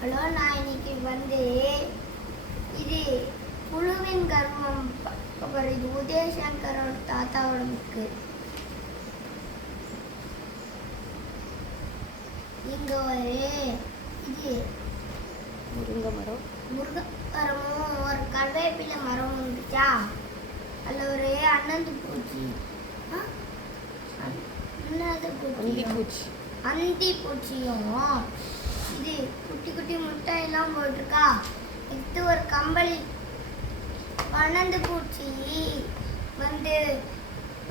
Hello, நான் இன்னைக்கு இது புழுவின் கர்மம். அப்புறம் இது உதயசங்கரோட தாத்தாவோட புக்கு. இங்க இது முருங்கை மரம், முருங்கை மரமும் ஒரு கருவேப்பிலை மரம் இருந்துச்சா. அதில் ஒரு அன்னந்து பூச்சி, அந்தி பூச்சியும் இது குட்டி குட்டி முட்டையெல்லாம் போட்டிருக்கா. இது ஒரு கம்பளி வண்ணந்து பூச்சி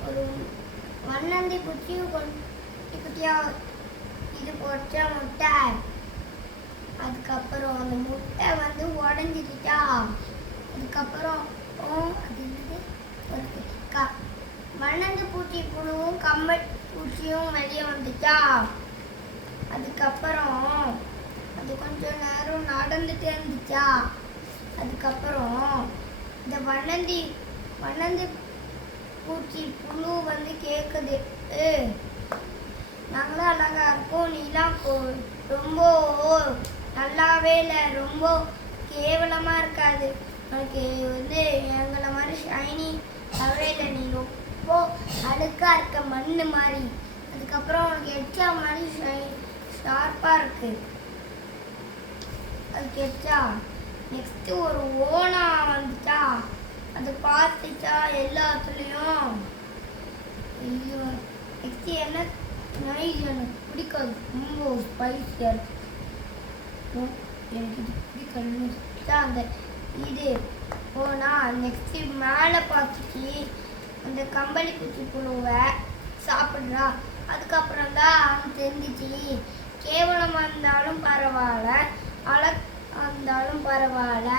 ஒரு வண்ணந்தி பூச்சியும் குட்டி குட்டியா இது போட்ட முட்டை. அதுக்கப்புறம் அந்த முட்டை உடஞ்சிட்டா. அதுக்கப்புறம் அது என்னது, வண்ணந்து பூச்சி புழுவும் கம்பளி பூச்சியும் வெளியே வந்துச்சா. அதுக்கப்புறம் அது கொஞ்சம் நேரம் நடந்துட்டே இருந்துச்சா. அதுக்கப்புறம் இந்த வண்ணந்தி பூச்சி புழு கேட்குது, நாங்களாம் அழகா இருக்கோம், நீலாம் ரொம்ப நல்லாவே இல்லை, ரொம்ப கேவலமா இருக்காது, உனக்கு எங்களை மாதிரி ஷைனி தவிர இல்லை, நீ ரொம்ப அழுக்கா இருக்க மண்ணு மாதிரி. அதுக்கப்புறம் உனக்கு எச்சா மாதிரி ஷார்ப்பா இருக்கு. அதுக்கு எச்சா நெக்ஸ்ட் ஒரு ஓனா வந்துச்சா. அது பார்த்துச்சா எல்லாத்துலேயும். ஐயோ, நெக்ஸ்ட் என்ன நைஸ், எனக்கு பிடிக்காது, ரொம்ப ஸ்பைஸியாக இருக்கு, எனக்கு இது பிடிக்கணும். அந்த இது ஓனா நெக்ஸ்ட் மேலே பார்த்துச்சு அந்த கம்பளி பூச்சி புழுவை சாப்பிட்றா. அதுக்கப்புறம் தான் அவன் தெரிஞ்சிச்சு, கேவலமாக இருந்தாலும் பரவாயில்ல, அழகாக இருந்தாலும் பரவாயில்ல.